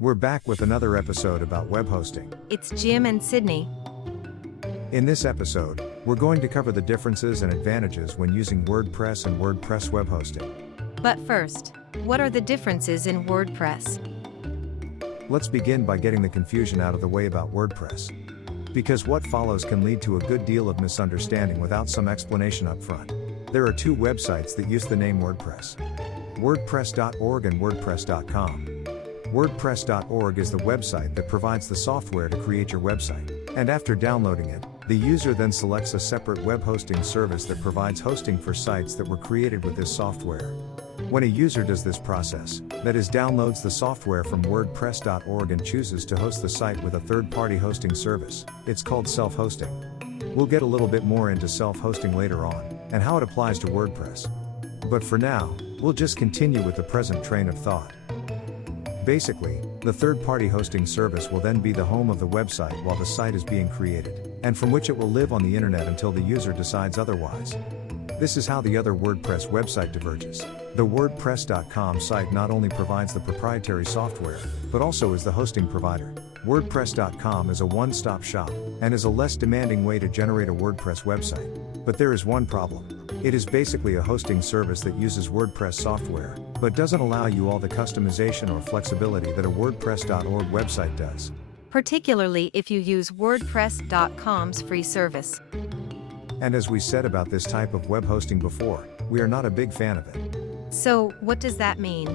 We're back with another episode about web hosting. It's Jim and Sydney. In this episode, we're going to cover the differences and advantages when using WordPress and WordPress web hosting. But first, what are the differences in WordPress? Let's begin by getting the confusion out of the way about WordPress. Because what follows can lead to a good deal of misunderstanding without some explanation up front. There are two websites that use the name WordPress: WordPress.org and WordPress.com. WordPress.org is the website that provides the software to create your website, and after downloading it, the user then selects a separate web hosting service that provides hosting for sites that were created with this software. When a user does this process, that is, downloads the software from WordPress.org and chooses to host the site with a third-party hosting service, it's called self-hosting. We'll get a little bit more into self-hosting later on, and how it applies to WordPress. But for now, we'll just continue with the present train of thought. Basically, the third-party hosting service will then be the home of the website while the site is being created, and from which it will live on the internet until the user decides otherwise. This is how the other WordPress website diverges. The WordPress.com site not only provides the proprietary software, but also is the hosting provider. WordPress.com is a one-stop shop, and is a less demanding way to generate a WordPress website. But there is one problem. It is basically a hosting service that uses WordPress software, but doesn't allow you all the customization or flexibility that a WordPress.org website does. Particularly if you use WordPress.com's free service. And as we said about this type of web hosting before, we are not a big fan of it. So, what does that mean?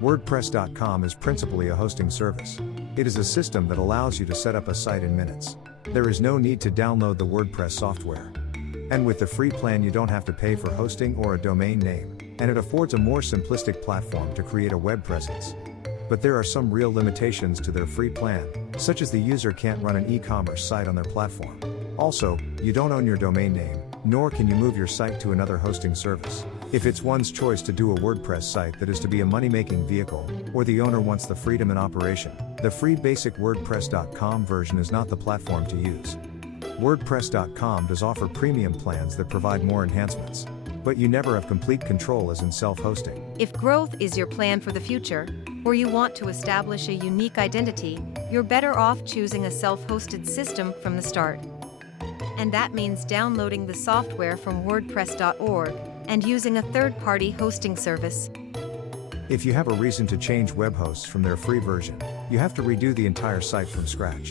WordPress.com is principally a hosting service. It is a system that allows you to set up a site in minutes. There is no need to download the WordPress software. And with the free plan, you don't have to pay for hosting or a domain name, and it affords a more simplistic platform to create a web presence. But there are some real limitations to their free plan, such as the user can't run an e-commerce site on their platform. Also, you don't own your domain name, nor can you move your site to another hosting service. If it's one's choice to do a WordPress site that is to be a money-making vehicle, or the owner wants the freedom in operation, the free basic WordPress.com version is not the platform to use. WordPress.com does offer premium plans that provide more enhancements. But you never have complete control as in self-hosting. If growth is your plan for the future, or you want to establish a unique identity, you're better off choosing a self-hosted system from the start. And that means downloading the software from WordPress.org and using a third-party hosting service. If you have a reason to change web hosts from their free version, you have to redo the entire site from scratch.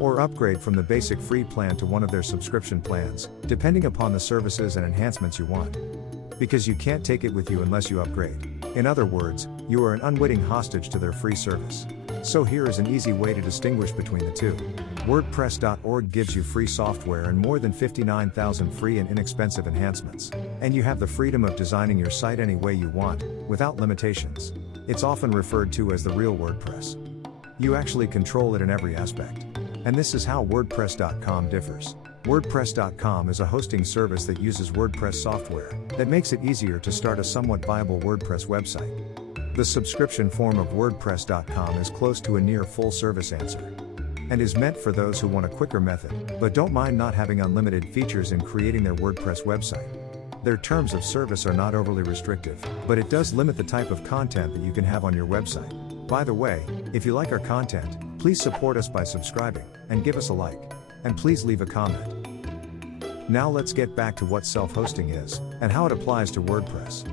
Or upgrade from the basic free plan to one of their subscription plans, depending upon the services and enhancements you want. Because you can't take it with you unless you upgrade. In other words, you are an unwitting hostage to their free service. So here is an easy way to distinguish between the two. WordPress.org gives you free software and more than 59,000 free and inexpensive enhancements. And you have the freedom of designing your site any way you want, without limitations. It's often referred to as the real WordPress. You actually control it in every aspect. And this is how WordPress.com differs. WordPress.com is a hosting service that uses WordPress software, that makes it easier to start a somewhat viable WordPress website. The subscription form of WordPress.com is close to a near full-service answer, and is meant for those who want a quicker method, but don't mind not having unlimited features in creating their WordPress website. Their terms of service are not overly restrictive, but it does limit the type of content that you can have on your website. By the way, if you like our content, please support us by subscribing, and give us a like. And please leave a comment. Now let's get back to what self-hosting is, and how it applies to WordPress.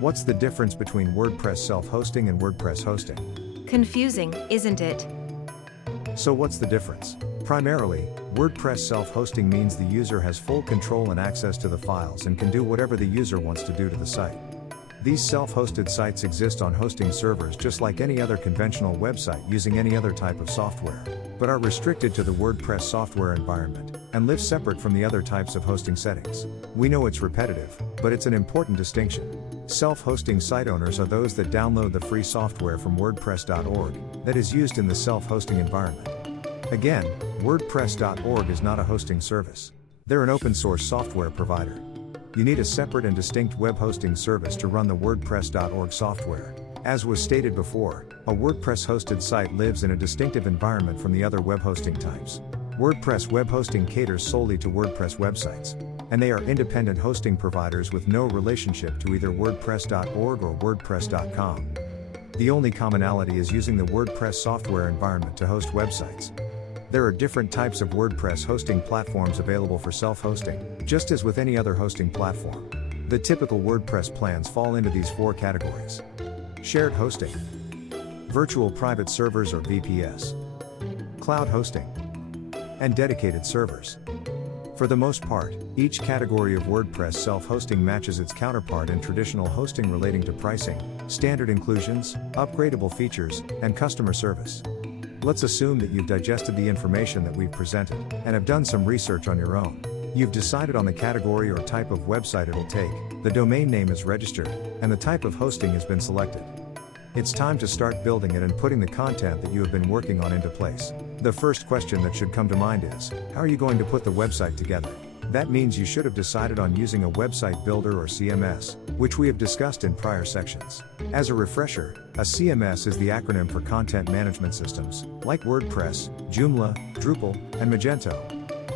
What's the difference between WordPress self-hosting and WordPress hosting? Confusing, isn't it? So what's the difference? Primarily, WordPress self-hosting means the user has full control and access to the files and can do whatever the user wants to do to the site. These self-hosted sites exist on hosting servers just like any other conventional website using any other type of software, but are restricted to the WordPress software environment, and live separate from the other types of hosting settings. We know it's repetitive, but it's an important distinction. Self-hosting site owners are those that download the free software from WordPress.org, that is used in the self-hosting environment. Again, WordPress.org is not a hosting service. They're an open-source software provider. You need a separate and distinct web hosting service to run the WordPress.org software. As was stated before, a WordPress hosted site lives in a distinctive environment from the other web hosting types. WordPress web hosting caters solely to WordPress websites, and they are independent hosting providers with no relationship to either WordPress.org or WordPress.com. The only commonality is using the WordPress software environment to host websites. There are different types of WordPress hosting platforms available for self-hosting, just as with any other hosting platform. The typical WordPress plans fall into these 4 categories: shared hosting, virtual private servers or VPS, cloud hosting, and dedicated servers. For the most part, each category of WordPress self-hosting matches its counterpart in traditional hosting relating to pricing, standard inclusions, upgradable features, and customer service. Let's assume that you've digested the information that we've presented, and have done some research on your own. You've decided on the category or type of website it'll take, the domain name is registered, and the type of hosting has been selected. It's time to start building it and putting the content that you have been working on into place. The first question that should come to mind is, how are you going to put the website together? That means you should have decided on using a website builder or CMS, which we have discussed in prior sections. As a refresher, a CMS is the acronym for content management systems, like WordPress, Joomla, Drupal, and Magento.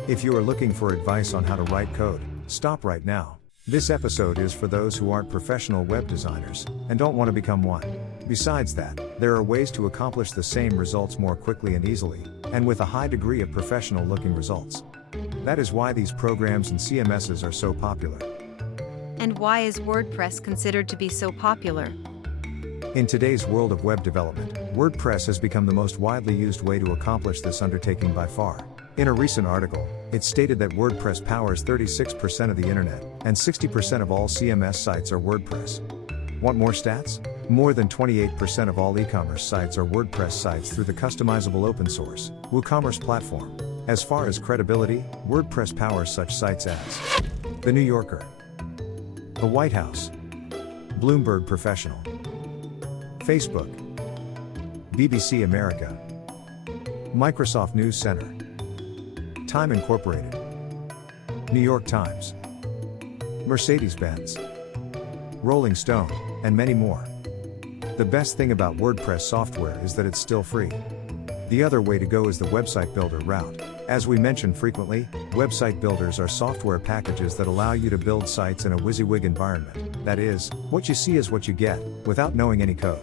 If you are looking for advice on how to write code, stop right now. This episode is for those who aren't professional web designers, and don't want to become one. Besides that, there are ways to accomplish the same results more quickly and easily, and with a high degree of professional-looking results. That is why these programs and CMSs are so popular. And why is WordPress considered to be so popular? In today's world of web development, WordPress has become the most widely used way to accomplish this undertaking by far. In a recent article, it stated that WordPress powers 36% of the internet, and 60% of all CMS sites are WordPress. Want more stats? More than 28% of all e-commerce sites are WordPress sites through the customizable open-source WooCommerce platform. As far as credibility, WordPress powers such sites as The New Yorker, The White House, Bloomberg Professional, Facebook, BBC America, Microsoft News Center, Time Incorporated, New York Times, Mercedes-Benz, Rolling Stone, and many more. The best thing about WordPress software is that it's still free. The other way to go is the website builder route. As we mention frequently, website builders are software packages that allow you to build sites in a WYSIWYG environment. That is, what you see is what you get, without knowing any code.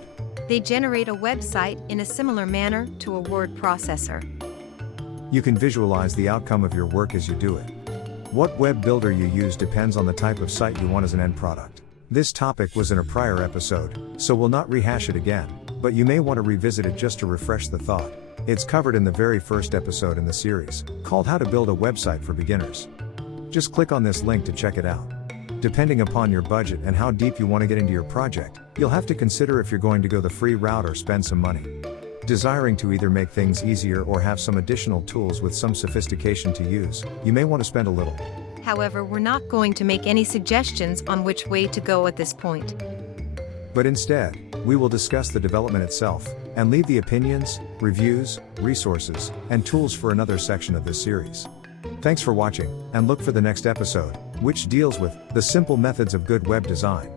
They generate a website in a similar manner to a word processor. You can visualize the outcome of your work as you do it. What web builder you use depends on the type of site you want as an end product. This topic was in a prior episode, so we'll not rehash it again, but you may want to revisit it just to refresh the thought. It's covered in the very first episode in the series, called How to Build a Website for Beginners. Just click on this link to check it out. Depending upon your budget and how deep you want to get into your project, you'll have to consider if you're going to go the free route or spend some money. Desiring to either make things easier or have some additional tools with some sophistication to use, you may want to spend a little. However, we're not going to make any suggestions on which way to go at this point. But instead, we will discuss the development itself, and leave the opinions, reviews, resources, and tools for another section of this series. Thanks for watching, and look for the next episode, which deals with the simple methods of good web design.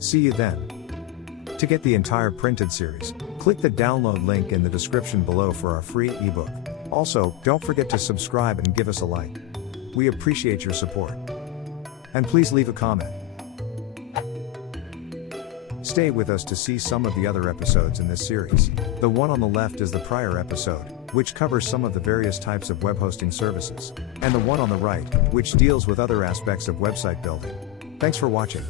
See you then. To get the entire printed series, click the download link in the description below for our free ebook. Also, don't forget to subscribe and give us a like. We appreciate your support. And please leave a comment. Stay with us to see some of the other episodes in this series. The one on the left is the prior episode, which covers some of the various types of web hosting services, and the one on the right, which deals with other aspects of website building. Thanks for watching.